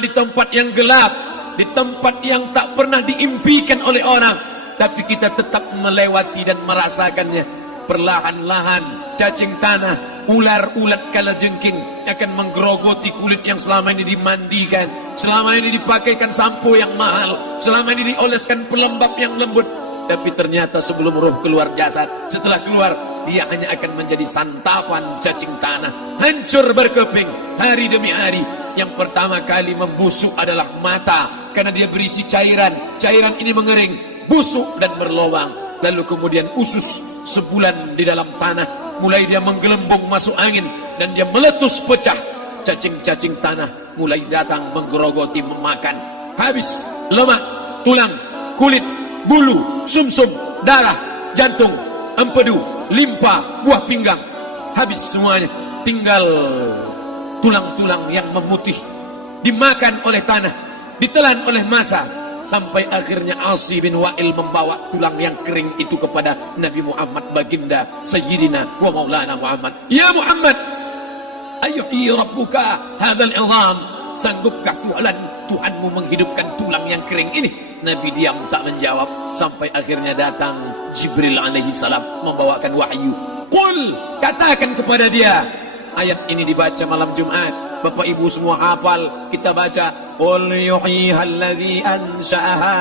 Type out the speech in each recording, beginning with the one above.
di tempat yang gelap, di tempat yang tak pernah diimpikan oleh orang, tapi kita tetap melewati dan merasakannya. Perlahan-lahan cacing tanah, ular-ulat kalajengking akan menggerogoti kulit yang selama ini dimandikan, selama ini dipakaikan sampo yang mahal, selama ini dioleskan pelembab yang lembut. Tapi ternyata sebelum roh keluar jasad, setelah keluar, dia hanya akan menjadi santapan cacing tanah, hancur berkeping hari demi hari. Yang pertama kali membusuk adalah mata, karena dia berisi cairan. Cairan ini mengering, busuk dan berlubang. Lalu kemudian usus sebulan di dalam tanah, mulai dia menggelembung masuk angin dan dia meletus pecah. Cacing-cacing tanah mulai datang menggerogoti, memakan. Habis lemak, tulang, kulit, bulu, sumsum, darah, jantung, empedu, limpa, buah pinggang. Habis semuanya, tinggal tulang-tulang yang memutih, dimakan oleh tanah, ditelan oleh massa, sampai akhirnya Asi bin Wa'il membawa tulang yang kering itu kepada Nabi Muhammad, baginda Sayyidina wa Maulana Muhammad. Ya Muhammad, ayyuhi rabbuka hadzal izam, sanggupkah Tuhanmu menghidupkan tulang yang kering ini? Nabi diam tak menjawab, sampai akhirnya datang Jibril alaihi salam membawakan wahyu. Qul, katakan kepada dia. Ayat ini dibaca malam Jumat, Bapak Ibu semua hafal, kita baca. Qul yuhyiha allazi ansha'aha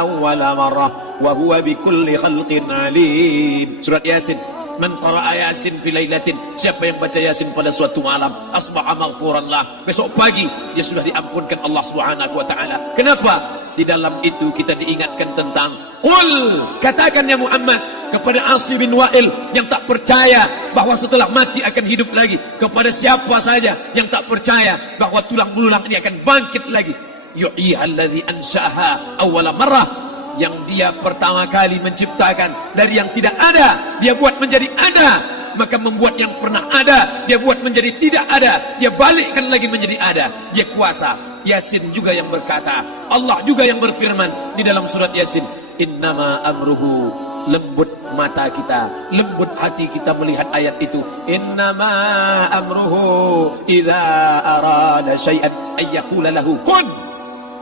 awwala marrah wa huwa bikulli khalqin alim. Surat Yasin. Man qara'a Yasin fi lailatin, siapa yang baca Yasin pada suatu malam, asbaha maghfuran lah, besok pagi dia sudah diampunkan Allah Subhanahu wa taala. Kenapa? Di dalam itu kita diingatkan tentang qul, katakan ya Muhammad kepada Asi bin Wa'il yang tak percaya bahwa setelah mati akan hidup lagi, kepada siapa saja yang tak percaya bahwa tulang belulang ini akan bangkit lagi. Yuhyiha allazi ansha'aha awwala marrah, yang dia pertama kali menciptakan dari yang tidak ada, dia buat menjadi ada. Maka membuat yang pernah ada, dia buat menjadi tidak ada, dia balikkan lagi menjadi ada. Dia kuasa. Yasin juga yang berkata, Allah juga yang berfirman di dalam surat Yasin, innama amruhu, lembut mata kita, lembut hati kita melihat ayat itu. Innama amruhu idza arada syai'an ayyaqula lahu kun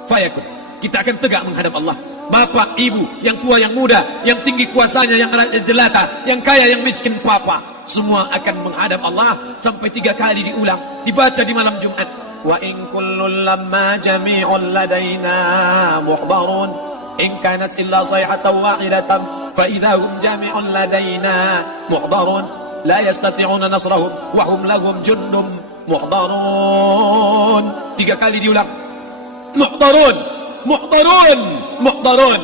fayakun. Kita akan tegak menghadap Allah. Bapak, ibu, yang tua, yang muda, yang tinggi kuasanya, yang jelata, yang kaya, yang miskin, papa, semua akan menghadap Allah. Sampai 3 kali diulang, dibaca di malam Jumat. Wa in kullun lamma jami'un ladaina muhdarun in kanat illa sayhatan wahidatan fa idza hum jami'un ladaina muhdarun la yastati'una nasrahum wa hum lahum jundum muhdarun. 3 kali diulang. Muhdarun, muhdarun, muhdarun.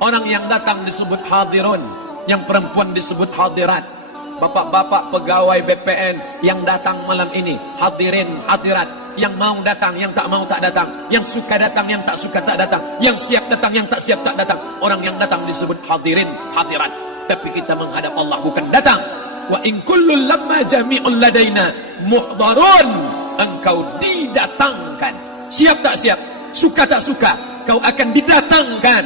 Orang yang datang disebut hadirun, yang perempuan disebut hadirat. Bapak-bapak pegawai BPN yang datang malam ini, hadirin, hadirat. Yang mau datang, yang tak mau tak datang. Yang suka datang, yang tak suka tak datang. Yang siap datang, yang tak siap tak datang. Orang yang datang disebut hadirin, hadirat. Tapi kita menghadap Allah bukan datang. Wa in kullun lamma jami'un ladaina muhdarun. Engkau didatangkan. Siap tak siap, suka tak suka, kau akan didatangkan.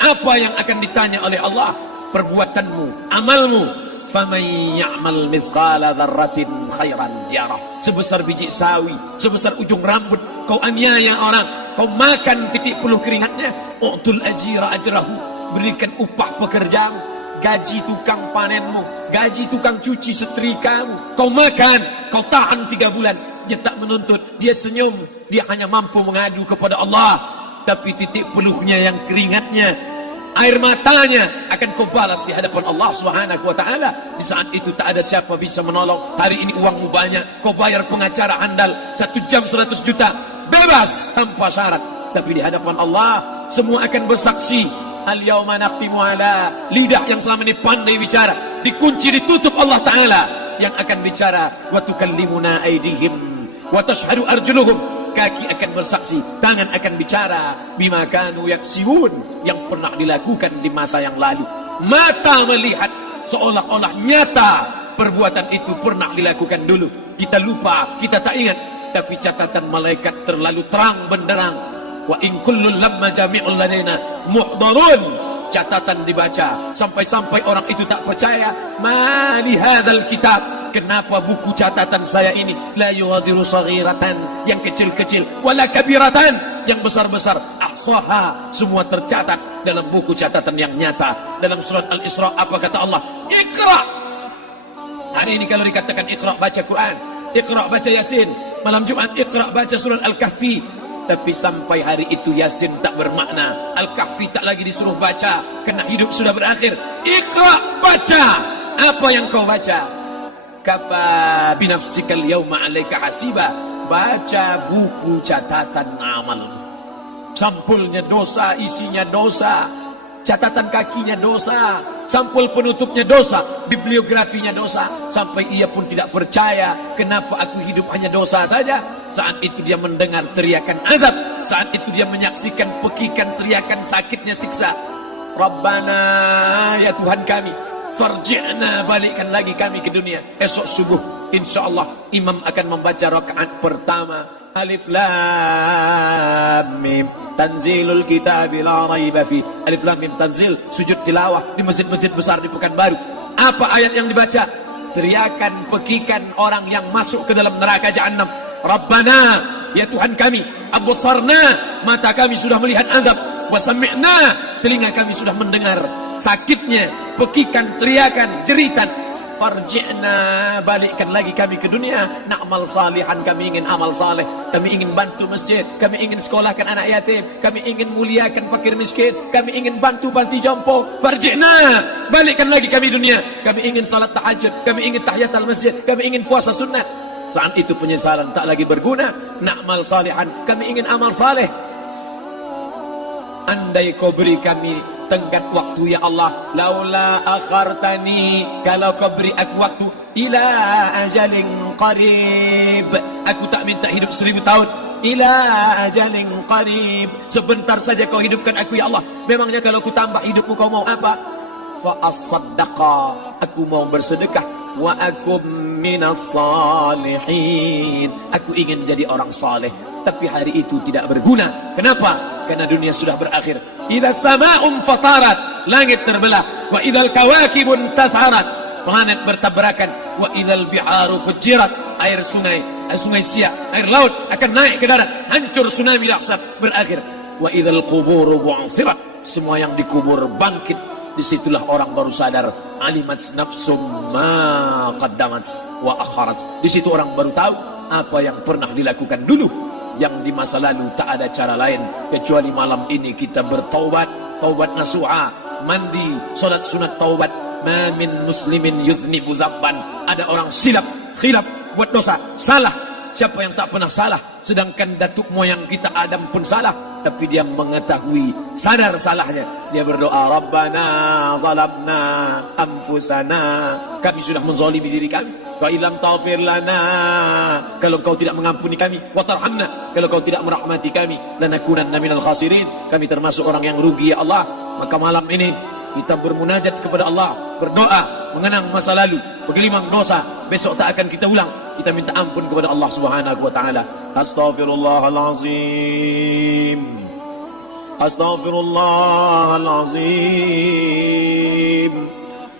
Apa yang akan ditanya oleh Allah? Perbuatanmu, amalmu. Faman ya'mal mithqala dzarratin khairan yarah. Sebesar biji sawi, sebesar ujung rambut, kau aniaya orang, kau makan titik peluh keringatnya. U'tul ajira ajrahu, berikan upah pekerjamu, gaji tukang panenmu, gaji tukang cuci setrikamu. Kau makan, kau tahan 3 bulan. Dia tak menuntut, dia senyum, dia hanya mampu mengadu kepada Allah. Tapi titik peluhnya yang keringatnya, air matanya akan kau balas di hadapan Allah Subhanahu wa taala. Di saat itu tak ada siapa bisa menolong. Hari ini uangmu banyak, kau bayar pengacara handal 1 jam 100 juta, bebas tanpa syarat. Tapi di hadapan Allah semua akan bersaksi. Al-yauma naqtimu ala, lidah yang selama ini pandai bicara dikunci, ditutup Allah taala yang akan bicara. Wa tukallimuna aydihim wa tashhadu arjuluhum, kaki akan bersaksi, tangan akan bicara. Bima kanu yaksibun, yang pernah dilakukan di masa yang lalu. Mata melihat seolah-olah nyata perbuatan itu pernah dilakukan dulu. Kita lupa, kita tak ingat. Tapi catatan malaikat terlalu terang benderang. Wa in kullun lamma jami'un ladaina muhdarun. Catatan dibaca sampai-sampai orang itu tak percaya. Ma li hadzal kitab, kenapa buku catatan saya ini la yughadiru saghiratan, yang kecil-kecil, wala kabiratan, yang besar-besar, ahsaha, semua tercatat dalam buku catatan yang nyata. Dalam surat Al-Isra apa kata Allah? Iqra. Hari ini kalau dikatakan Iqra, baca Quran, Iqra, baca Yasin. Malam Jumat Iqra, baca surat Al-Kahfi. Tapi sampai hari itu Yasin tak bermakna, Al-Kahfi tak lagi disuruh baca, kerana hidup sudah berakhir. Iqra, baca. Apa yang kau baca? Kafa binafsikal yawma 'alaika hasiba. Baca buku catatan amal. Sampulnya dosa, isinya dosa, catatan kakinya dosa, sampul penutupnya dosa, bibliografinya dosa. Sampai ia pun tidak percaya, kenapa aku hidup hanya dosa saja. Saat itu dia mendengar teriakan azab, saat itu dia menyaksikan pekikan teriakan sakitnya siksa. Rabbana, ya Tuhan kami, farji'na, balikkan lagi kami ke dunia. Esok subuh insyaallah imam akan membaca rakaat pertama. Alif Lam Mim, tanzilul kitab la raiba fi. Alif Lam Mim tanzil, sujud tilawah di masjid-masjid besar di Pekanbaru. Apa ayat yang dibaca? Teriakan pekikan orang yang masuk ke dalam neraka Jahannam. Rabbana, ya Tuhan kami, absarna, mata kami sudah melihat azab, wa sami'na, telinga kami sudah mendengar sakitnya pekikan teriakan jeritan. Farji'na, balikkan lagi kami ke dunia. Na'mal salihan, kami ingin amal saleh, kami ingin bantu masjid, kami ingin sekolahkan anak yatim, kami ingin muliakan fakir miskin, kami ingin bantu panti jompo. Farji'na, balikkan lagi kami dunia. Kami ingin salat tahajud, kami ingin tahiyatul masjid, kami ingin puasa sunnah. Saat itu penyesalan tak lagi berguna. Na'mal salihan, kami ingin amal saleh. Andai kau beri kami tenggat waktu ya Allah, laula akhartani, kalau kau beri aku waktu, ila ajalin qarib, aku tak minta hidup 1000 tahun, ila ajalin qarib, sebentar saja kau hidupkan aku ya Allah. Memangnya kalau ku tambah hidupmu kau mau apa? Fa as-saddaqa, aku mau bersedekah, wa akum minas salihin, aku ingin jadi orang saleh. Tapi hari itu tidak berguna. Kenapa? Karena dunia sudah berakhir. Idza sama'un fatarat, langit terbelah. Wa idzal kawakibun tasarat, planet bertabrakan. Wa idzal biharu fujirat, air sungai siak, air laut akan naik ke darat, hancur tsunami dahsyat berakhir. Wa idzal quburu bu'thirat, semua yang dikubur bangkit. Disitulah orang baru sadar, alimat nafsum ma qaddamat wa akharat. Di situ orang baru tahu apa yang pernah dilakukan dulu, yang di masa lalu. Tak ada cara lain kecuali malam ini kita bertaubat, taubat nasuha, mandi, salat sunat taubat. Ma min muslimin yuznibu dzamban, ada orang silap, khilaf, buat dosa, salah. Siapa yang tak pernah salah? Sedangkan datuk moyang kita Adam pun salah, tapi dia mengetahui, sadar salahnya. Dia berdoa, Rabbana zalamna anfusana, kami sudah menzalimi diri kami. Wa illam taghfir lana, kalau kau tidak mengampuni kami. Wa tarhamna, kalau kau tidak merahmati kami. Lanakunanna minal khasirin, kami termasuk orang yang rugi ya Allah. Maka malam ini kita bermunajat kepada Allah, berdoa, mengenang masa lalu, bergelimang dosa. Besok tak akan kita ulang. Kita minta ampun kepada Allah Subhanahu wa taala. Astaghfirullahalazim, astaghfirullahalazim,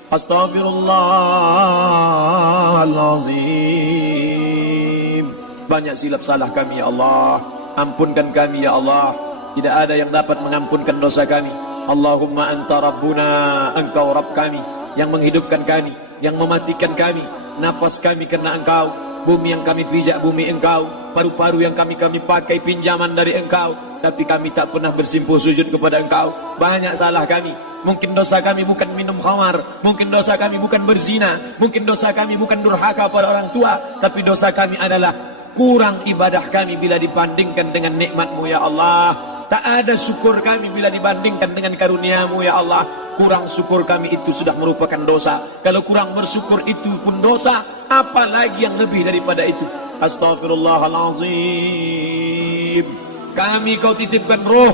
astaghfirullahalazim. Banyak silap salah kami ya Allah, ampunkan kami ya Allah. Tidak ada yang dapat mengampunkan dosa kami. Allahumma anta rabbuna, engkau Rabb kami, yang menghidupkan kami, yang mematikan kami. Nafas kami karena engkau, bumi yang kami pijak bumi engkau, paru-paru yang kami pakai pinjaman dari engkau. Tapi kami tak pernah bersimpuh sujud kepada engkau. Banyak salah kami. Mungkin dosa kami bukan minum khamar, mungkin dosa kami bukan berzina, mungkin dosa kami bukan durhaka pada orang tua, tapi dosa kami adalah kurang ibadah kami bila dibandingkan dengan nikmat-Mu ya Allah. Tak ada syukur kami bila dibandingkan dengan karunia-Mu ya Allah. Kurang syukur kami itu sudah merupakan dosa. Kalau kurang bersyukur itu pun dosa, apalagi yang lebih daripada itu. Astaghfirullahalazim. Kami kau titipkan roh,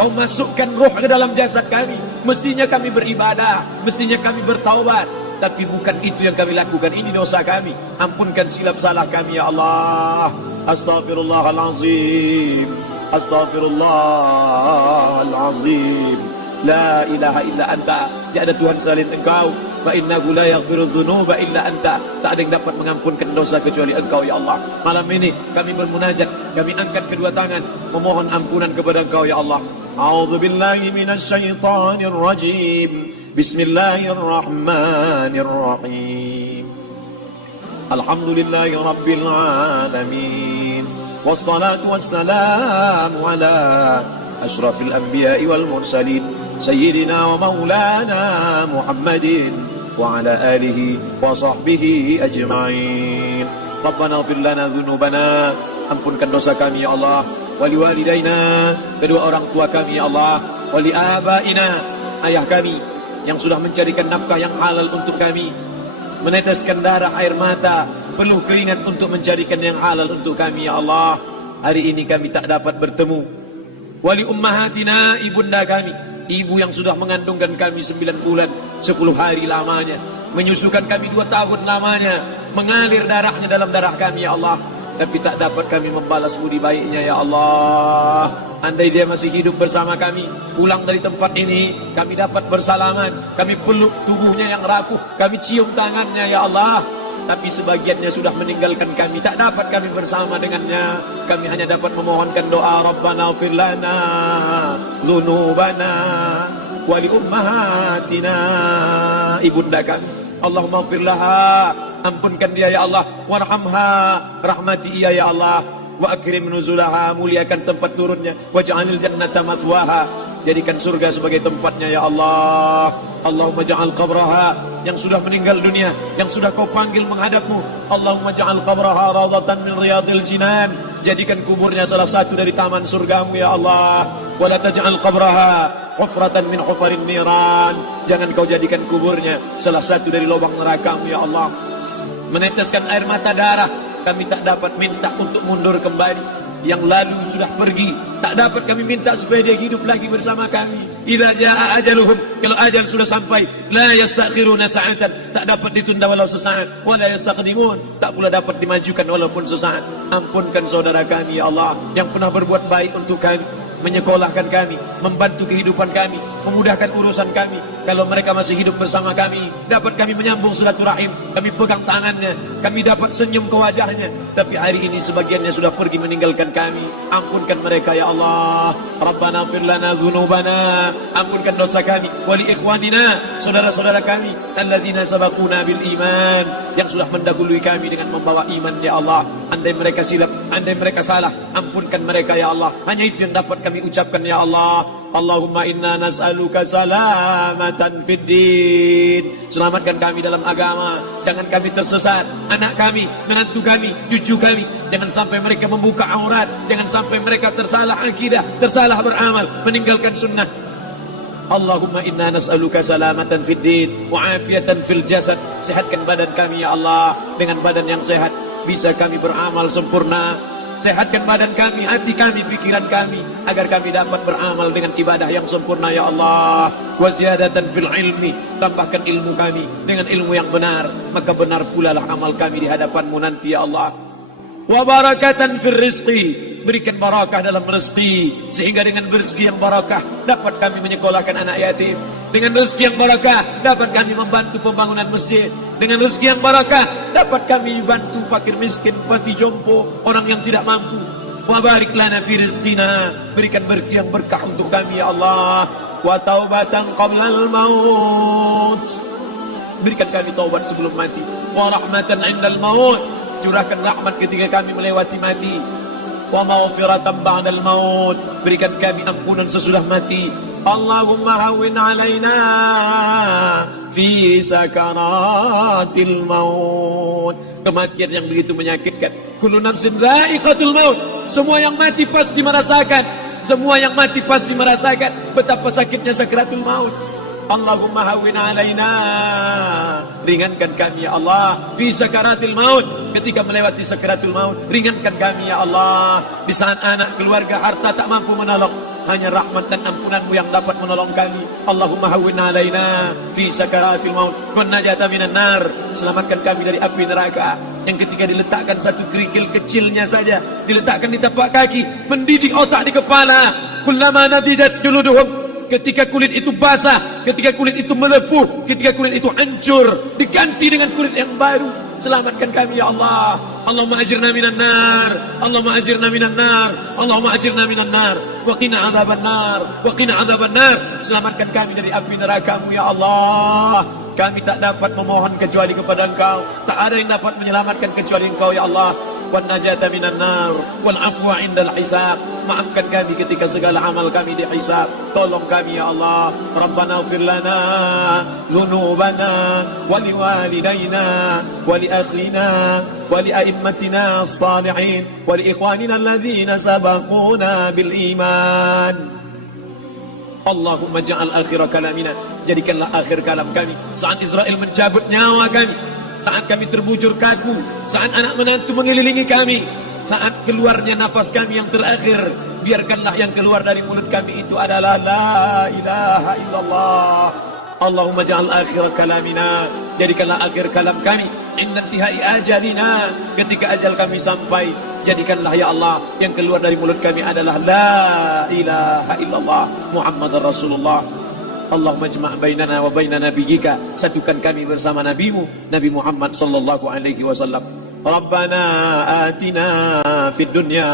kau masukkan roh ke dalam jasad kami. Mestinya kami beribadah, mestinya kami bertaubat, tapi bukan itu yang kami lakukan. Ini dosa kami. Ampunkan silap salah kami ya Allah. Astaghfirullahalazim, astaghfirullahalazim, La ilaha illa anta, tiada Tuhan selain Engkau. Fa innahu la yaghfiru dzunuba illa anta, tak ada yang dapat mengampunkan dosa kecuali Engkau ya Allah. Malam ini kami bermunajat, kami angkat kedua tangan memohon ampunan kepada Engkau ya Allah. A'udzu billahi minasyaitonir rajim. Bismillahirrahmanirrahim. Alhamdulillahi rabbil alamin. Wassalatu wassalamu ala asyrafil anbiya'i wal mursalin sayyidina wa maulana Muhammadin wa ala alihi wa sahbihi ajma'in. Rabbana ighfir lana dzunubana, ampunkan dosa kami ya Allah, wali walidaina, kedua orang tua kami ya Allah, wali abaina, ayah kami yang sudah mencarikan nafkah yang halal untuk kami, meneteskan darah air mata, peluh keringat untuk mencarikan yang halal untuk kami ya Allah. Hari ini kami tak dapat bertemu. Wali ummahatina, ibunda kami, ibu yang sudah mengandungkan kami 9 bulan 10 hari lamanya, menyusukan kami 2 tahun lamanya, mengalir darahnya dalam darah kami ya Allah, tapi tak dapat kami membalas budi baiknya ya Allah. Andai dia masih hidup bersama kami, pulang dari tempat ini, kami dapat bersalaman, kami peluk tubuhnya yang rapuh, kami cium tangannya ya Allah. Tapi sebagiannya sudah meninggalkan kami, tak dapat kami bersama dengannya. Kami hanya dapat memohonkan doa, Rabbana ighfir lana dzunubana wa li ummahatina, ibunda kami, Allahumma ighfir laha, ampunkan dia ya Allah, warhamha, rahmati ia ya Allah, wa akrim nuzulaha, muliakan tempat turunnya, waj'alil jannata mathwaha, jadikan surga sebagai tempatnya ya Allah. Allahumma ja'al qabraha, yang sudah meninggal dunia, yang sudah kau panggil menghadapmu, Allahumma ja'al qabraha rawdatan min riyadil jinan, jadikan kuburnya salah satu dari taman surgamu ya Allah. Wa la taj'al qabraha hufratan min hufarin niran, jangan kau jadikan kuburnya salah satu dari lubang nerakamu ya Allah. Meneteskan air mata darah, kami tak dapat minta untuk mundur kembali. Yang lalu sudah pergi, tak dapat kami minta supaya dia hidup lagi bersama kami. Idza jaa ajaluhum, kalau ajal sudah sampai, la yastakhiruna sa'atan, tak dapat ditunda walau sesaat, wa la yastaqdimun, tak pula dapat dimajukan walaupun sesaat. Ampunkan saudara kami ya Allah, yang pernah berbuat baik untuk kami, menyekolahkan kami, membantu kehidupan kami, memudahkan urusan kami. Kalau mereka masih hidup bersama kami, dapat kami menyambung silaturahim, kami pegang tangannya, kami dapat senyum ke wajahnya. Tapi hari ini sebagiannya sudah pergi meninggalkan kami. Ampunkan mereka ya Allah. Rabbana ighfir lana dzunubana, ampunkan dosa kami, wali ikhwanina, saudara-saudara kami, alladzina sabaquna bil iman, yang sudah mendahului kami dengan membawa iman ya Allah. Andai mereka silap, andai mereka salah, ampunkan mereka ya Allah. Hanya itu yang dapat kami ucapkan ya Allah. Allahumma inna nas'aluka salamatan fid din, selamatkan kami dalam agama, jangan kami tersesat, anak kami, menantu kami, cucu kami, jangan sampai mereka membuka aurat, jangan sampai mereka tersalah akidah, tersalah beramal, meninggalkan sunnah. Allahumma inna nas'aluka salamatan fid din wa afiatan fil jasad, sehatkan badan kami ya Allah, dengan badan yang sehat bisa kami beramal sempurna. Sehatkan badan kami, hati kami, pikiran kami, agar kami dapat beramal dengan ibadah yang sempurna ya Allah. Waziyadatan fil ilmi, tambahkan ilmu kami dengan ilmu yang benar, maka benar pula lah amal kami di hadapan-Mu nanti ya Allah. Wa barakatan fil rizqi, berikan barakah dalam rezeki, sehingga dengan rezeki yang barakah dapat kami menyekolahkan anak yatim. Dengan rezeki yang barakah dapat kami membantu pembangunan masjid. Dengan rezeki yang barakah dapat kami bantu fakir miskin, panti jompo, orang yang tidak mampu. Wa barik lana fi rizqina, berikan rezeki yang berkah untuk kami ya Allah. Wa taubatan qablal maut, berikan kami taubat sebelum mati. Wa rahmatan indal maut, curahkan rahmat ketika kami melewati mati. Wa maghfiratan ba'dal maut, berikan kami ampunan sesudah mati. Allahumma hawwin alaina fi sakaratil maut, kematian yang begitu menyakitkan. Kullu nafsin dha'iqatul maut, semua yang mati pasti merasakan, semua yang mati pasti merasakan betapa sakitnya sakaratul maut. Allahumma hawwin alaina, ringankan kami ya Allah fi sakaratil maut, ketika melewati sakaratul maut, ringankan kami ya Allah. Di saat anak, keluarga, harta tak mampu menolong, hanya rahmat dan ampunan-Mu yang dapat menolong kami. Allahumma hawwin alaina fi sakaratil maut wan najata minan nar, selamatkan kami dari api neraka yang ketika diletakkan satu kerikil kecilnya saja, diletakkan di tapak kaki, mendidik otak di kepala. Kullama nadidat juluduhum ketika kulit itu basah, ketika kulit itu melepuh, ketika kulit itu hancur, diganti dengan kulit yang baru. Selamatkan kami ya Allah. Allahumma ajirna minan nar, Allahumma ajirna minan nar, Allahumma ajirna minan nar, wa qina adzaban nar, wa qina adzaban nar. Selamatkan kami dari api neraka-Mu ya Allah. Kami tak dapat memohon kecuali kepada Engkau. Tak ada yang dapat menyelamatkan kecuali Engkau ya Allah. Wan najata minan nar wal afwa indal hisab. Maafkan kami ketika segala amal kami dihisab. Tolong kami ya Allah. Rabbana ighfir lana dhunubana wa liwalidayna wa li akhina wa li a'immatina as-salihin wa li ikhwanina alladhina sabaquna bil iman. Allahumma ja'al akhir kalamina, jadikanlah akhir kalam kami saat Israel mencabut nyawa kami, saat kami terbujur kaku, saat anak menantu mengelilingi kami, saat keluarnya nafas kami yang terakhir, biarkanlah yang keluar dari mulut kami itu adalah la ilaha illallah. Allahumma ja'al akhir kalamina, jadikanlah akhir kalam kami inna intihai ajalina, ketika ajal kami sampai, jadikanlah ya Allah yang keluar dari mulut kami adalah la ilaha illallah Muhammadar Rasulullah. Allahumma jma' bainana wa baina nabiyyika, satukan kami bersama nabimu Nabi Muhammad sallallahu alaihi wasallam. Rabbana atina fid dunya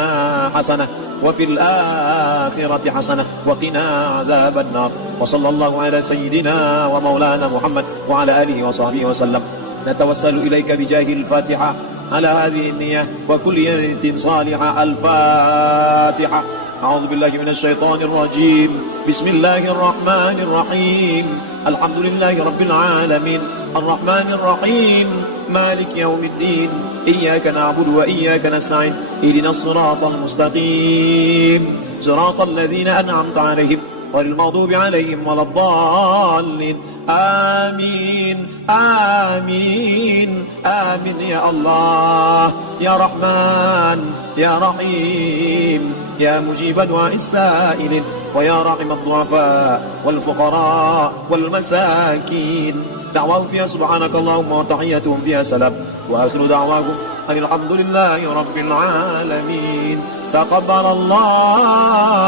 hasanah wa fil akhirati hasanah wa qina adzaban nar. Wa sallallahu ala sayyidina wa maulana Muhammad wa ala alihi wa sahbihi wasallam. Natawassalu ilaika bijahil Fatihah على هذه النية وكل نية صالحة. الفاتحة. أعوذ بالله من الشيطان الرجيم. بسم الله الرحمن الرحيم. الحمد لله رب العالمين الرحمن الرحيم مالك يوم الدين إياك نعبد وإياك نستعين اهدنا الصراط المستقيم صراط الذين أنعمت عليهم غير المغضوب عليهم ولا الضالين. آمين آمين آمين يا الله يا رحمن يا رحيم يا مجيب دعاء السائلين ويا راحم الضعفاء والفقراء والمساكين. دعواهم فيها سبحانك اللهم وتحياتهم فيها سلام وآخر دعواهم أن الحمد لله رب العالمين. تقبل الله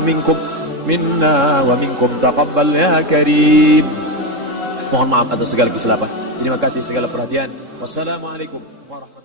منكم minna wa minkum taqabbal ya karim. Mohon maaf atas segala kesilapan. Terima kasih segala perhatian. Wassalamualaikum warahmatullahi wabarakatuh.